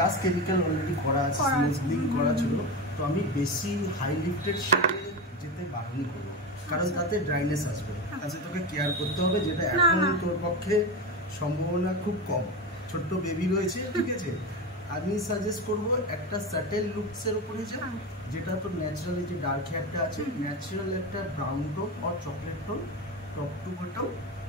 Plus chemical already করা আছে, smoothing করা ছিল। তো আমি বেশি হাই লিফটেড শেপে যেতে বারণ করবো, কারণ তাতে ড্রাইনেস আসবে। আচ্ছা, তোকে কেয়ার করতে হবে, যেটা এখন তোর পক্ষে সম্ভাবনা খুব কম। ছোট্ট বেবি রয়েছে, ঠিক আছে। আমি সাজেস্ট করব একটা স্যাটেল লুকসের উপরে যা, যেটা তোর ন্যাচারালি যে ডার্ক হেয়ারটা আছে, ন্যাচারাল একটা ব্রাউন টোন আর chocolate tone top to bottom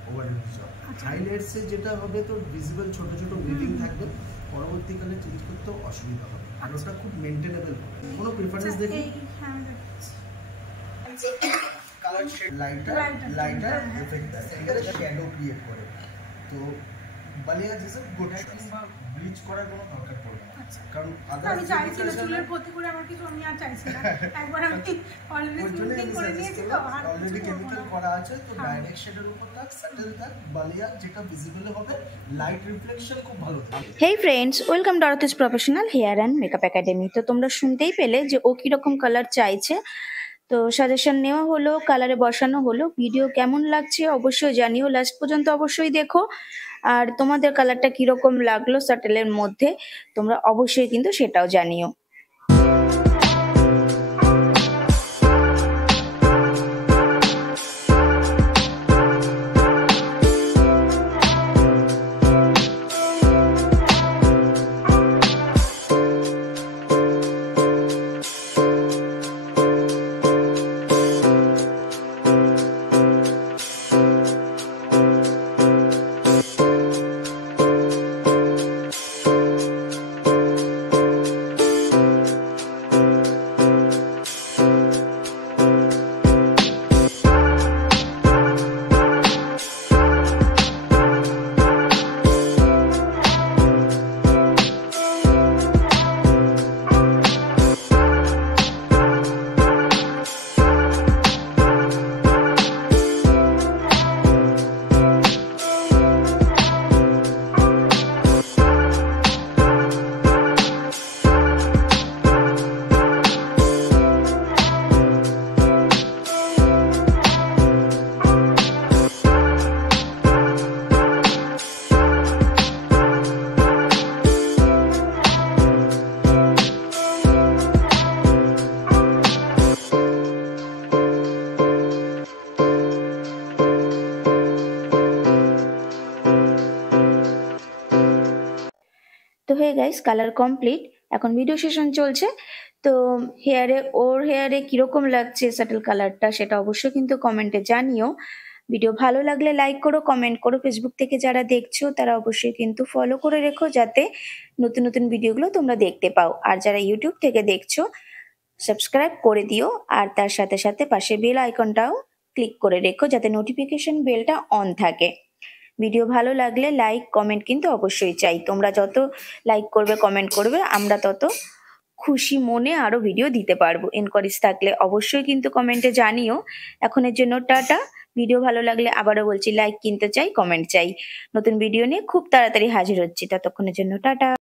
overall যা। হাইলাইটসে যেটা হবে তোর ভিজিবল ছোট ছোট ওয়েভিং থাকবে, পরবর্তীকালে চেঞ্জ করতেও অসুবিধা হবে, আর ওটা খুব মেনটেনেবল। কোনো প্রেফারেন্স দেখি কালার শেড লাইটার এফেক্ট দেয়, এখানে শ্যাডো ক্রিয়েট করে। তো বালিয়া যেসে গোটা কিংবা ব্লিচ করার কোনো দরকার পড়বে না, কারণ আমি চাইছি না চুলের ক্ষতি করে আমার কিছু, আমি আর চাইছি না। একবার আমি অলরেডি স্মুথনিং করে নিয়েছি, তো অলরেডি কেমিক্যাল করা আছে। তো ডাইরেক্ট শেডের উপর থাক, স্যাটেল থাক, বালিয়া যেটা ভিজিবল হবে, লাইট রিফ্লেকশন খুব ভালো থাকে। Hey friends, welcome Dorothy's professional hair and makeup academy. তো তোমরা শুনতেই পেলে যে ও কিরকম কালার চাইছে, তো সাজেশন নেওয়া হলো, কালারে বসানো হলো। ভিডিও কেমন লাগছে অবশ্যই জানিও, লাস্ট পর্যন্ত অবশ্যই দেখো। আর তোমাদের কালারটা কিরকম লাগলো স্যাটেলের মধ্যে, তোমরা অবশ্যই কিন্তু সেটাও জানিও। তো হে গাইস, কালার কমপ্লিট, এখন ভিডিও সেশন চলছে। তো ওর হেয়ারে কিরকম লাগছে স্যাটেল কালারটা, সেটা অবশ্যই কিন্তু কমেন্টে জানিও। ভিডিও ভালো লাগলে লাইক করো, কমেন্ট করো। ফেসবুক থেকে যারা দেখছো তারা অবশ্যই কিন্তু ফলো করে রেখো, যাতে নতুন নতুন ভিডিওগুলো তোমরা দেখতে পাও। আর যারা ইউটিউব থেকে দেখছো, সাবস্ক্রাইব করে দিও, আর তার সাথে সাথে পাশে বেল আইকনটাও ক্লিক করে রেখো, যাতে নোটিফিকেশন বেলটা অন থাকে। ভিডিও ভালো লাগলে লাইক কমেন্ট কিন্তু অবশ্যই চাই। তোমরা যত লাইক করবে কমেন্ট করবে, আমরা তত খুশি মনে আরো ভিডিও দিতে পারবো। এনকোয়ারিজ থাকলে অবশ্যই কিন্তু কমেন্টে জানিও। এখনের জন্য টাটা। ভিডিও ভালো লাগলে আবারও বলছি, লাইক কিনতে চাই, কমেন্ট চাই। নতুন ভিডিও নিয়ে খুব তাড়াতাড়ি হাজির হচ্ছি, ততক্ষণের জন্য টাটা।